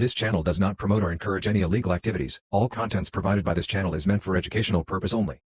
This channel does not promote or encourage any illegal activities. All contents provided by this channel is meant for educational purpose only.